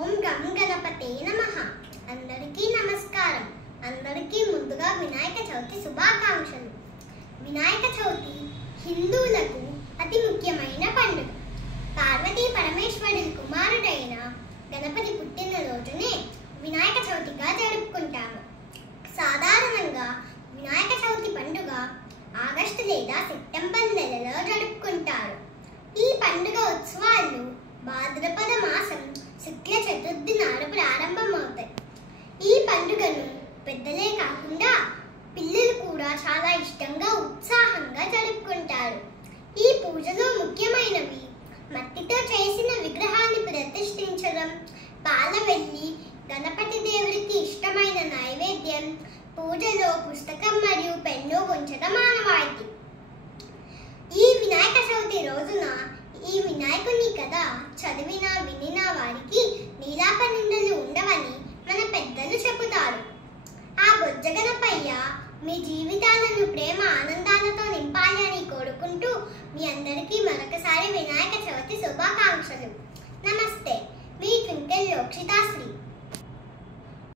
ఓం గం గణపతే నమః. అందరికీ నమస్కారం. అందరికీ ముందుగా వినాయక చవితి శుభాకాంక్షలు. వినాయక చవితి హిందువులకు అతి ముఖ్యమైన పండుగ. పార్వతీ పరమేశ్వరుడి కుమారుడైన గణపతి పుట్టిన రోజునే వినాయక చవితిగా జరుపుకుంటాము. సాధారణంగా వినాయక చవితి పండుగ ఆగస్టు లేదా సెప్టెంబర్ నెలలో జరుపుకుంటారు. ఈ పండుగ ఉత్సవాలు భాద్రపద మాసం శుక్ల చతుర్థి నాడు ప్రారంభమవుతాయి. ఈ పండుగను పెద్దలే కాకుండా పిల్లలు కూడా చాలా ఇష్టంగా ఉత్సాహంగా జరుపుకుంటారు. ఈ పూజలో ముఖ్యమైనవి మట్టితో చేసిన విగ్రహాన్ని ప్రతిష్ఠించడం, పాలవెల్లి, గణపతి దేవుడికి ఇష్టమైన నైవేద్యం, పూజలో పుస్తకం మరియు పెన్ను ఉంచడం ఆనవాయితీ. ఈ వినాయక చవితి రోజున ఈ వినాయకుని కథ చదివిన వినిన వారికి నీలాప నిందలు ఉండవని మన పెద్దలు చెబుతారు. ఆ బొజ్జ గణపయ్య మీ జీవితాలను ప్రేమ ఆనందాలతో నింపాలి అని కోరుకుంటూ మీ అందరికీ మరొకసారి వినాయక చవితి శుభాకాంక్షలు. నమస్తే, మీ ట్వింకిల్ లోక్షితాశ్రీ.